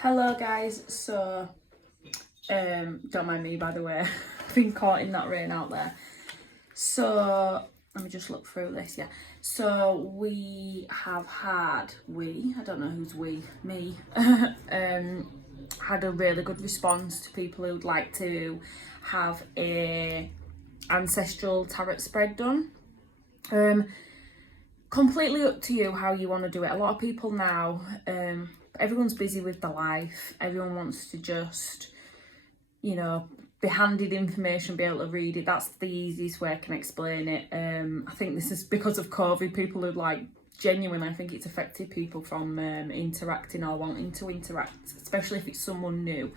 Hello guys, so don't mind me by the way, I've been caught in that rain out there. So let me just look through this. Yeah, so we have had, I don't know who's we, me, had a really good response to people who'd like to have a ancestral tarot spread done. Completely up to you how you want to do it. A lot of people now, everyone's busy with their life. Everyone wants to just, you know, be handed information, be able to read it. That's the easiest way I can explain it. I think this is because of COVID. People are like, genuinely, I think it's affected people from interacting or wanting to interact, especially if it's someone new.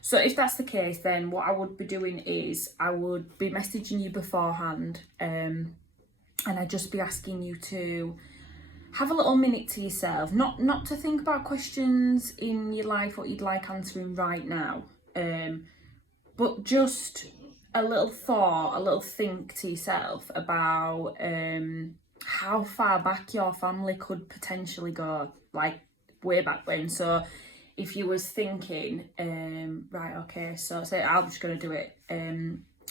So if that's the case, then what I would be doing is I would be messaging you beforehand, and I'd just be asking you to have a little minute to yourself, not to think about questions in your life, what you'd like answering right now, but just a little thought, a little think to yourself about how far back your family could potentially go, like way back when. So if you was thinking, right, okay, so say I'm just going to do it,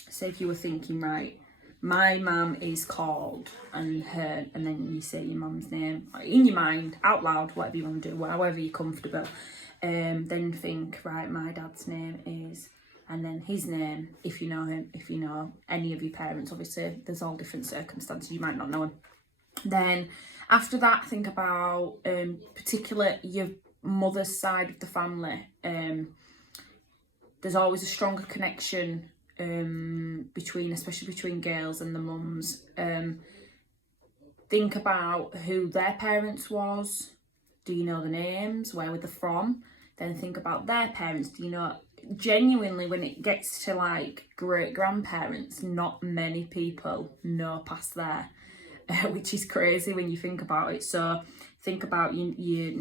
say if you were thinking, right, my mum is called and her, and then you say your mum's name in your mind out loud, whatever you want to do, however you're comfortable, then think, right, my dad's name is, and then his name, if you know him, if you know any of your parents. Obviously there's all different circumstances, you might not know him. Then after that, think about particular your mother's side of the family. There's always a stronger connection especially between girls and the mums. Think about who their parents was. Do you know the names? Where were they from? Then think about their parents. Do you know, genuinely, when it gets to like great grandparents, not many people know past there, which is crazy when you think about it. So think about your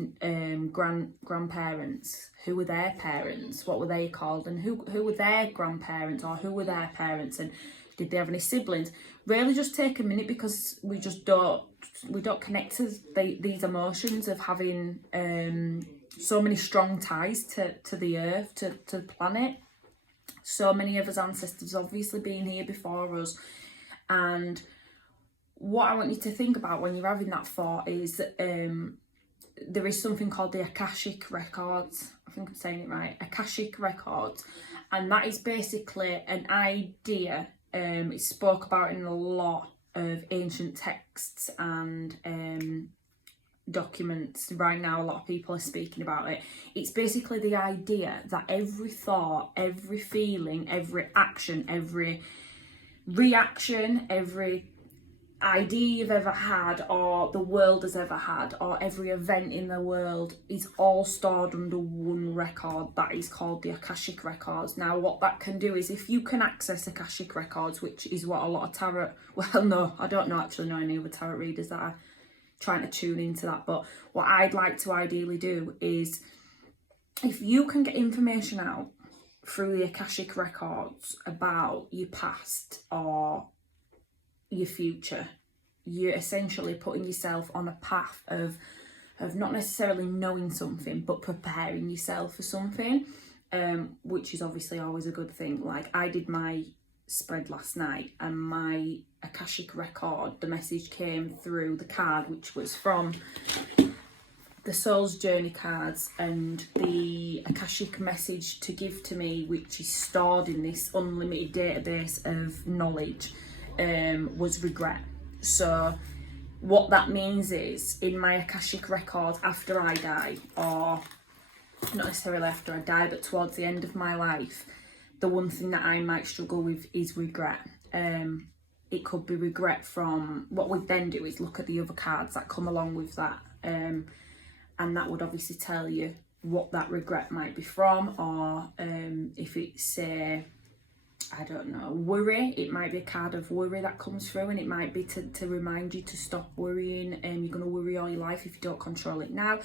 grandparents. Who were their parents? What were they called? And who were their grandparents, or who were their parents? And did they have any siblings? Really just take a minute, because we don't connect to these emotions of having so many strong ties to the earth, to the planet. So many of us ancestors obviously been here before us. And what I want you to think about when you're having that thought is there is something called the Akashic Records. I think I'm saying it right. Akashic Records. And that is basically an idea. It's spoke about in a lot of ancient texts and documents. Right now, a lot of people are speaking about it. It's basically the idea that every thought, every feeling, every action, every reaction, every idea you've ever had, or the world has ever had, or every event in the world is all stored under one record that is called the Akashic Records. Now what that can do is, if you can access Akashic Records, which is what a lot of tarot, well no, I don't actually know any other tarot readers that are trying to tune into that, but what I'd like to ideally do is, if you can get information out through the Akashic Records about your past or your future, you're essentially putting yourself on a path of not necessarily knowing something, but preparing yourself for something, which is obviously always a good thing. Like I did my spread last night, and my Akashic record, the message came through the card, which was from the Soul's Journey cards, and the Akashic message to give to me, which is stored in this unlimited database of knowledge, was regret. So what that means is, in my Akashic records, after I die, or not necessarily after I die, but towards the end of my life, the one thing that I might struggle with is regret. It could be regret from, what we'd then do is look at the other cards that come along with that, and that would obviously tell you what that regret might be from, or if it's I don't know, worry, it might be a card of worry that comes through, and it might be to remind you to stop worrying, and you're going to worry all your life if you don't control it now.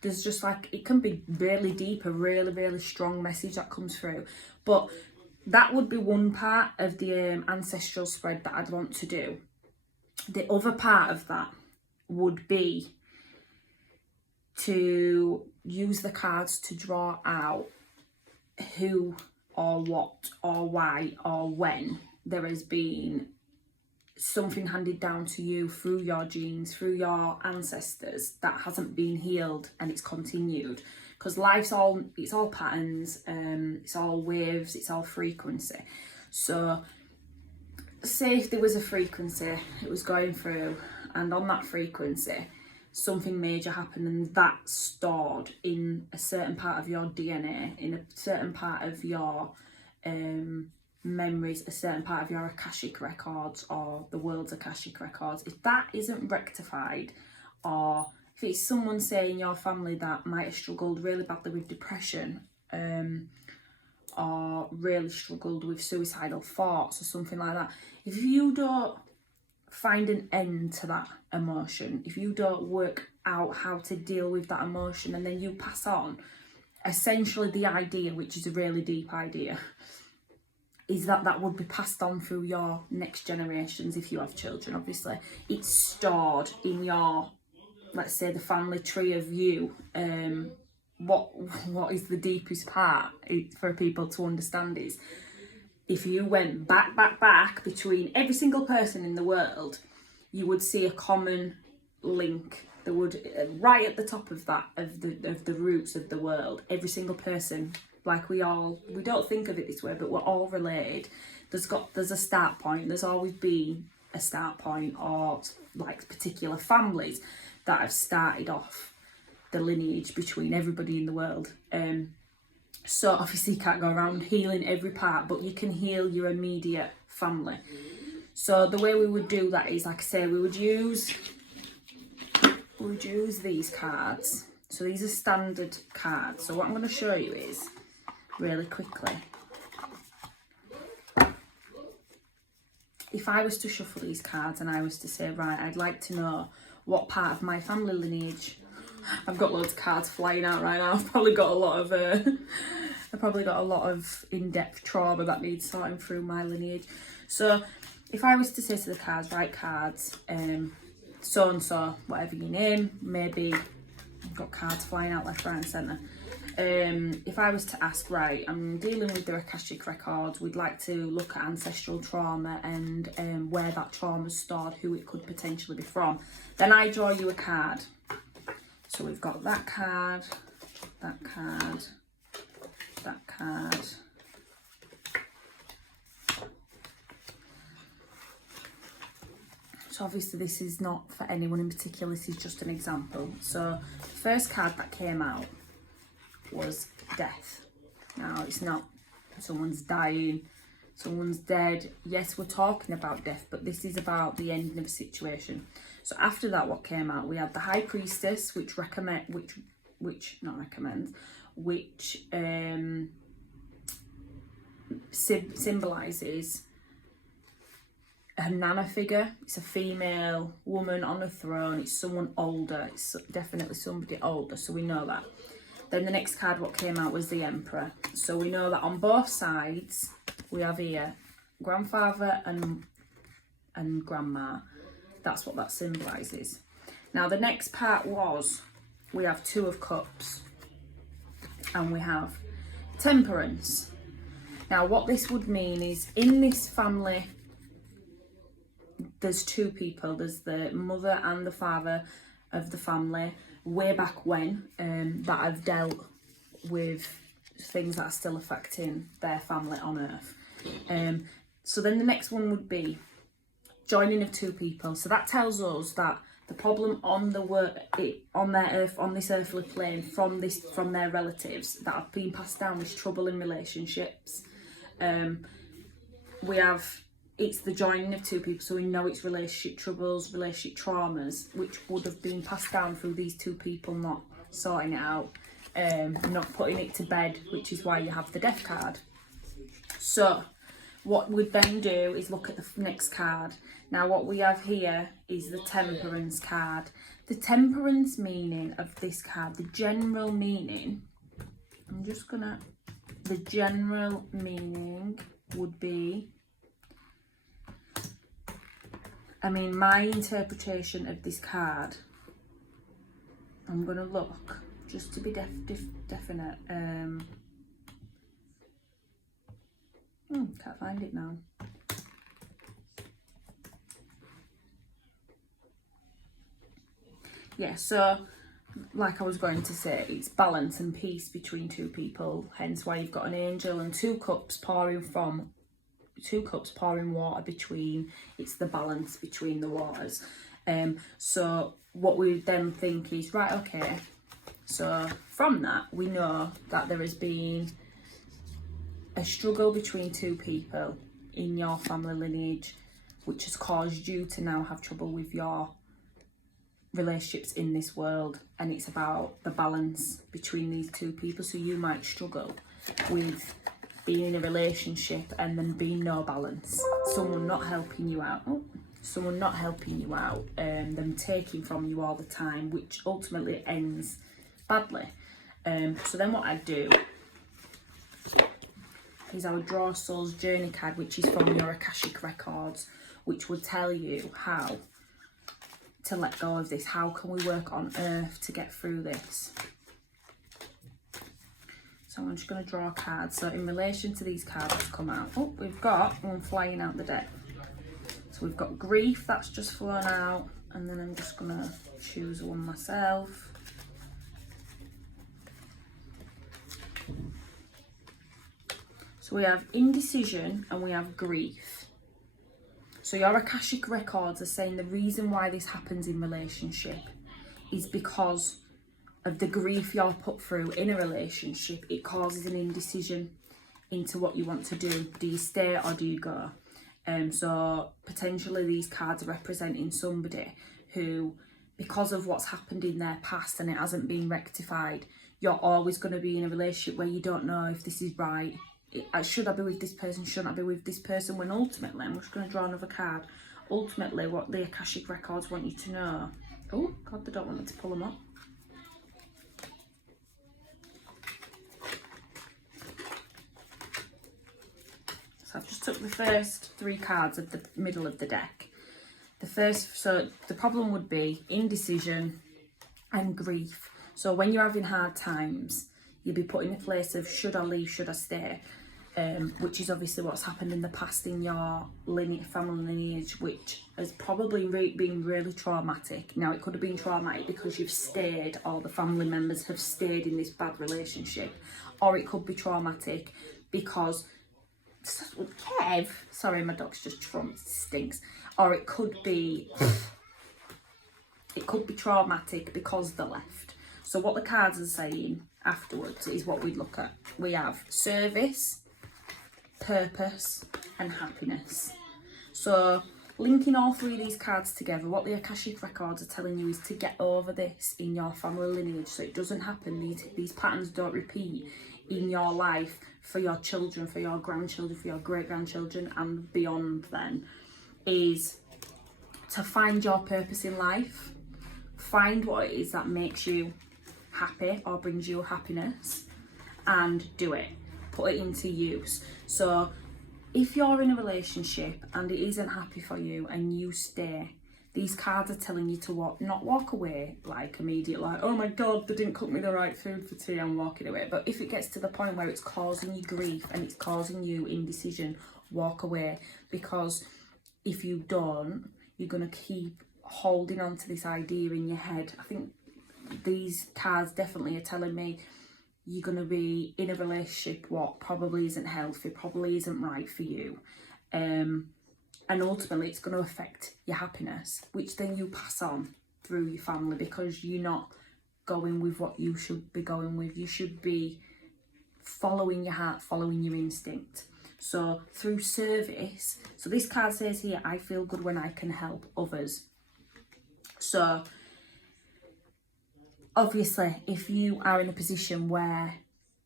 There's just like, it can be really deep, a really, really strong message that comes through. But that would be one part of the ancestral spread that I'd want to do. The other part of that would be to use the cards to draw out who or what or why or when there has been something handed down to you through your genes, through your ancestors, that hasn't been healed and it's continued. Because life's it's all patterns, it's all waves, it's all frequency. So say if there was a frequency it was going through, and on that frequency something major happened, and that's stored in a certain part of your DNA, in a certain part of your memories, a certain part of your Akashic Records or the world's Akashic Records. If that isn't rectified, or if it's someone, say, in your family that might have struggled really badly with depression, or really struggled with suicidal thoughts or something like that, if you don't find an end to that emotion, if you don't work out how to deal with that emotion, and then you pass on, essentially the idea, which is a really deep idea, is that that would be passed on through your next generations. If you have children, obviously it's stored in your, let's say, the family tree of you. What is the deepest part for people to understand is, if you went back between every single person in the world, you would see a common link. There would, right at the top of that, of the roots of the world, every single person, like we don't think of it this way, but we're all related. There's a start point. There's always been a start point, or like particular families that have started off the lineage between everybody in the world. So obviously you can't go around healing every part, but you can heal your immediate family. So the way we would do that is, like I say, we would use these cards. So these are standard cards. So what I'm going to show you is, really quickly, if I was to shuffle these cards and I was to say, right, I'd like to know what part of my family lineage. I've got loads of cards flying out right now. I've probably got a lot of in-depth trauma that needs sorting through my lineage. So if I was to say to the cards, right, cards, so and so, whatever your name, maybe I've got cards flying out left, right and centre. If I was to ask, right, I'm dealing with the Akashic Records, we'd like to look at ancestral trauma and where that trauma's stored, who it could potentially be from, then I draw you a card. So we've got that card, that card, that card. So obviously this is not for anyone in particular, this is just an example. So the first card that came out was death. Now it's not someone's dying, someone's dead. Yes, we're talking about death, but this is about the ending of a situation. So after that, what came out, we had the High Priestess, which symbolises a nana figure. It's a female woman on a throne. It's someone older. It's definitely somebody older, so we know that. Then the next card what came out was the Emperor. So we know that on both sides we have here grandfather and grandma. That's what that symbolises. Now the next part was, we have Two of Cups and we have Temperance. Now what this would mean is, in this family there's two people. There's the mother and the father of the family way back when, that have dealt with things that are still affecting their family on earth. So then the next one would be joining of two people. So that tells us that the problem on this earthly plane from their relatives that have been passed down is trouble in relationships. It's the joining of two people, so we know it's relationship troubles, relationship traumas, which would have been passed down through these two people not sorting it out, not putting it to bed, which is why you have the Death card. So what we'd then do is look at the next card. Now what we have here is the Temperance card. The Temperance meaning of this card, the general meaning, the general meaning would be, my interpretation of this card, I'm going to look just to be definite. Can't find it now. Yeah, so like I was going to say, it's balance and peace between two people, hence why you've got an angel and two cups pouring water between. It's the balance between the waters. So what we then think is, right, okay, so from that we know that there has been a struggle between two people in your family lineage, which has caused you to now have trouble with your relationships in this world, and it's about the balance between these two people. So you might struggle with being in a relationship and then being no balance, someone not helping you out, them taking from you all the time, which ultimately ends badly. So then what I'd do is I would draw a soul's journey card, which is from your Akashic Records, which would tell you how to let go of this. How can we work on earth to get through this? So I'm just going to draw a card. So in relation to these cards that come out, we've got one flying out the deck. So we've got grief, that's just flown out, and then I'm just going to choose one myself. So we have indecision and we have grief. So your Akashic Records are saying the reason why this happens in relationship is because of the grief you're put through in a relationship. It causes an indecision into what you want to do. Do you stay or do you go? So potentially these cards are representing somebody who, because of what's happened in their past and it hasn't been rectified, you're always going to be in a relationship where you don't know if this is right. Should I be with this person? Shouldn't I be with this person? When ultimately, I'm just going to draw another card. Ultimately, what the Akashic Records want you to know. Oh, God, they don't want me to pull them up. So I've just took the first three cards of the middle of the deck. So the problem would be indecision and grief. So when you're having hard times, you'll be put in a place of should I leave, should I stay? Which is obviously what's happened in the past in your family lineage, which has probably been really traumatic. Now, it could have been traumatic because you've stayed, or the family members have stayed in this bad relationship, or it could be traumatic because Kev, sorry, my dog's just stinks, or it could be traumatic because they left. So what the cards are saying afterwards is what we look at. We have service, purpose and happiness. So linking all three of these cards together, what the Akashic Records are telling you is to get over this in your family lineage so it doesn't happen. These patterns don't repeat in your life for your children, for your grandchildren, for your great-grandchildren and beyond. Then is to find your purpose in life. Find what it is that makes you happy or brings you happiness and do it. Put it into use. So if you're in a relationship and it isn't happy for you and you stay, these cards are telling you to not walk away like immediately, like, oh my God, they didn't cook me the right food for tea, I'm walking away. But if it gets to the point where it's causing you grief and it's causing you indecision, walk away. Because if you don't, you're going to keep holding on to this idea in your head. I think these cards definitely are telling me you're going to be in a relationship what probably isn't healthy, probably isn't right for you, and ultimately it's going to affect your happiness, which then you pass on through your family because you're not going with what you should be going with. You should be following your heart, following your instinct. So through service, so this card says here, I feel good when I can help others. So obviously, if you are in a position where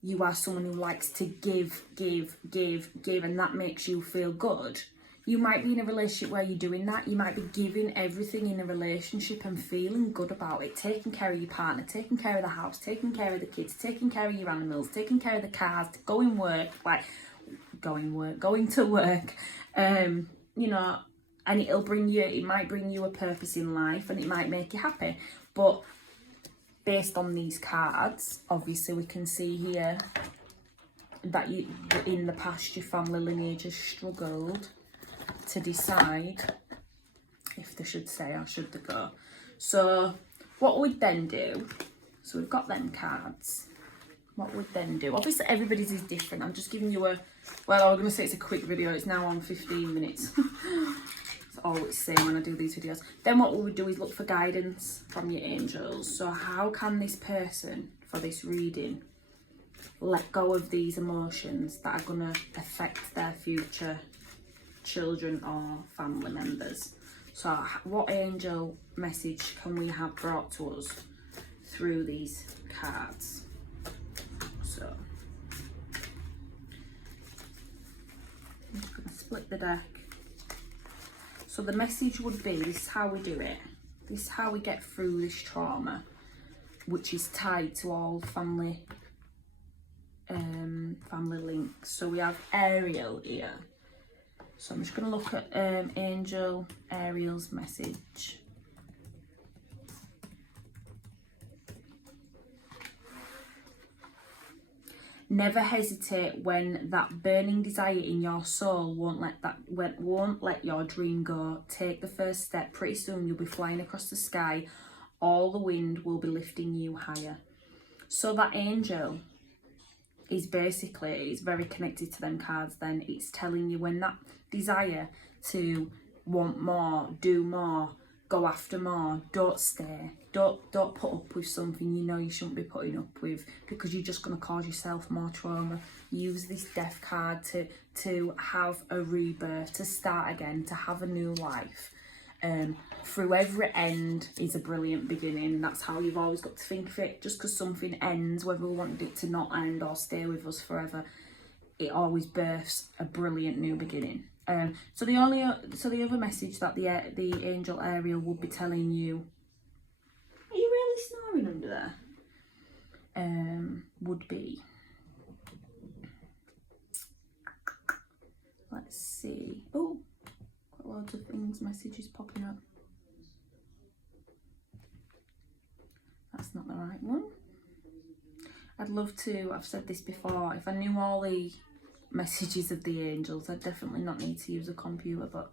you are someone who likes to give, and that makes you feel good, you might be in a relationship where you're doing that. You might be giving everything in a relationship and feeling good about it, taking care of your partner, taking care of the house, taking care of the kids, taking care of your animals, taking care of the cars, going to work, and it might bring you a purpose in life and it might make you happy. But based on these cards, obviously we can see here that in the past your family lineage has struggled to decide if they should stay or should they go. So what we'd then do, so we've got them cards. What we'd then do, obviously everybody's is different. I'm just giving you a, well, I was going to say it's a quick video. It's now on 15 minutes. It's always the same when I do these videos. Then what we would do is look for guidance from your angels. So how can this person, for this reading, let go of these emotions that are going to affect their future children or family members? So what angel message can we have brought to us through these cards? So I'm just going to split the deck. So the message would be, this is how we do it. This is how we get through this trauma, which is tied to all family links. So we have Ariel here. So I'm just going to look at Angel Ariel's message. Never hesitate when that burning desire in your soul won't let your dream go. Take the first step. Pretty soon you'll be flying across the sky. All the wind will be lifting you higher. So that angel is basically, it's very connected to them cards then. It's telling you when that desire to want more, do more, go after more, don't stay, don't put up with something you know you shouldn't be putting up with, because you're just going to cause yourself more trauma. Use this death card to have a rebirth, to start again, to have a new life. Through every end is a brilliant beginning. That's how you've always got to think of it. Just because something ends, whether we wanted it to not end or stay with us forever, it always births a brilliant new beginning. So the other message that the angel Ariel would be telling you, are you really snoring under there? Would be, let's see. Oh, quite loads of things, messages popping up. That's not the right one. I'd love to, I've said this before, if I knew all the messages of the angels, I'd definitely not need to use a computer, but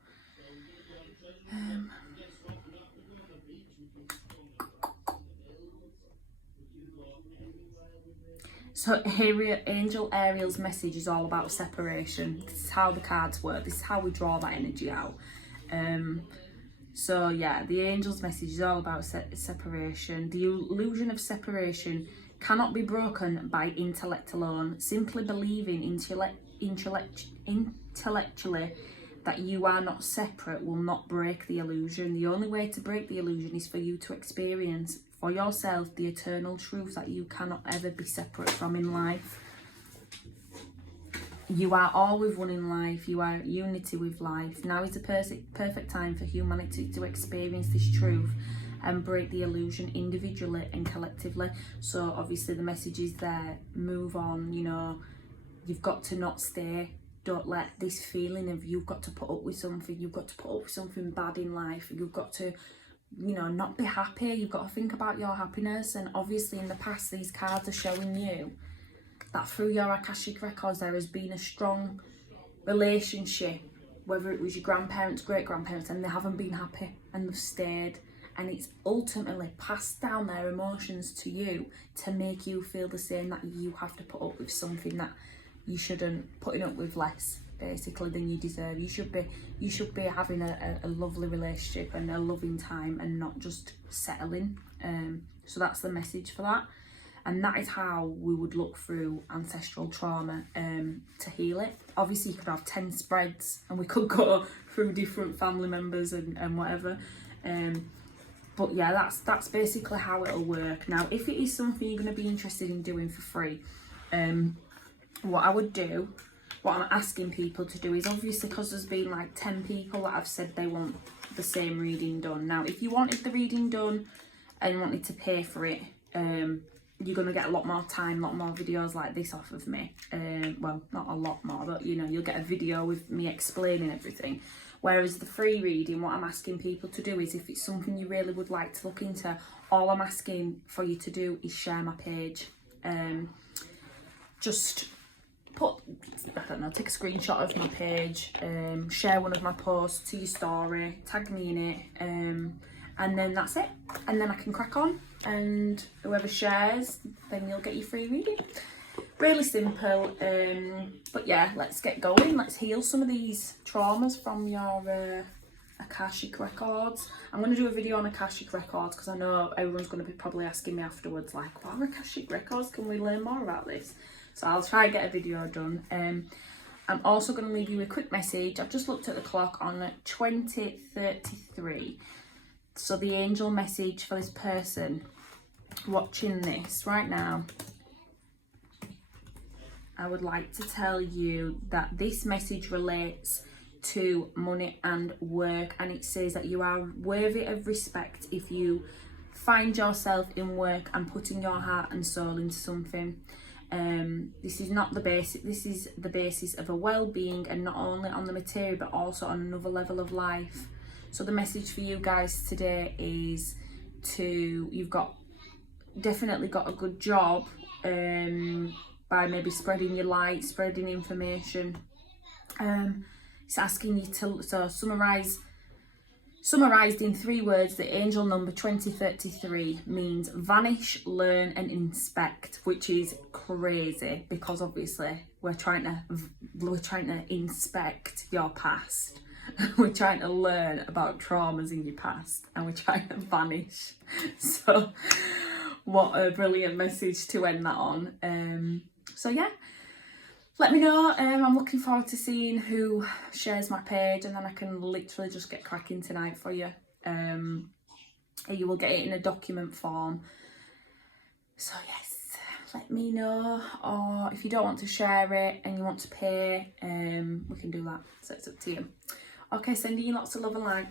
so here Angel Ariel's message is all about separation. This is how the cards work, this is how we draw that energy out. So yeah, the angel's message is all about separation. The illusion of separation cannot be broken by intellect alone. Simply believing intellectually that you are not separate will not break the illusion. The only way to break the illusion is for you to experience for yourself the eternal truth that you cannot ever be separate from in life. You are all with one in life. You are unity with life. Now is the perfect time for humanity to experience this truth and break the illusion individually and collectively. So obviously the message is there, move on, you know, you've got to not stay. Don't let this feeling of you've got to put up with something, you've got to put up with something bad in life, you've got to, you know, not be happy, you've got to think about your happiness. And obviously in the past these cards are showing you that through your Akashic Records there has been a strong relationship, whether it was your grandparents, great-grandparents, and they haven't been happy and they've stayed. And it's ultimately passed down their emotions to you to make you feel the same, that you have to put up with something that you shouldn't, putting up with less basically than you deserve. You should be having a lovely relationship and a loving time and not just settling. So that's the message for that. And that is how we would look through ancestral trauma to heal it. Obviously you could have 10 spreads and we could go through different family members and whatever. But yeah, that's basically how it'll work. Now, if it is something you're going to be interested in doing for free, what I would do, what I'm asking people to do is, obviously because there's been like 10 people that have said they want the same reading done. Now, if you wanted the reading done and wanted to pay for it, you're going to get a lot more time, a lot more videos like this off of me. Well, not a lot more, but you know, you'll get a video with me explaining everything. Whereas the free reading, what I'm asking people to do is, if it's something you really would like to look into, all I'm asking for you to do is share my page. Just put, I don't know, take a screenshot of my page, share one of my posts to your story, tag me in it, and then that's it. And then I can crack on, and whoever shares, then you'll get your free reading. Really simple, but yeah, let's get going. Let's heal some of these traumas from your Akashic Records. I'm going to do a video on Akashic Records because I know everyone's going to be probably asking me afterwards, like, what are Akashic Records? Can we learn more about this? So I'll try and get a video done. I'm also going to leave you a quick message. I've just looked at the clock on 20:33. So the angel message for this person watching this right now, I would like to tell you that this message relates to money and work, and it says that you are worthy of respect if you find yourself in work and putting your heart and soul into something. This is not the basic, this is the basis of a well-being, and not only on the material but also on another level of life. So the message for you guys today is you've definitely got a good job by maybe spreading your light, spreading information. It's asking you to summarized in 3 words. The angel number 2033 means vanish, learn and inspect, which is crazy because obviously we're trying to inspect your past. We're trying to learn about traumas in your past, and we're trying to vanish. So what a brilliant message to end that on. So yeah, let me know. I'm looking forward to seeing who shares my page, and then I can literally just get cracking tonight for you. You will get it in a document form. So yes, let me know. Or if you don't want to share it and you want to pay, we can do that. So it's up to you. Okay, sending you lots of love and light.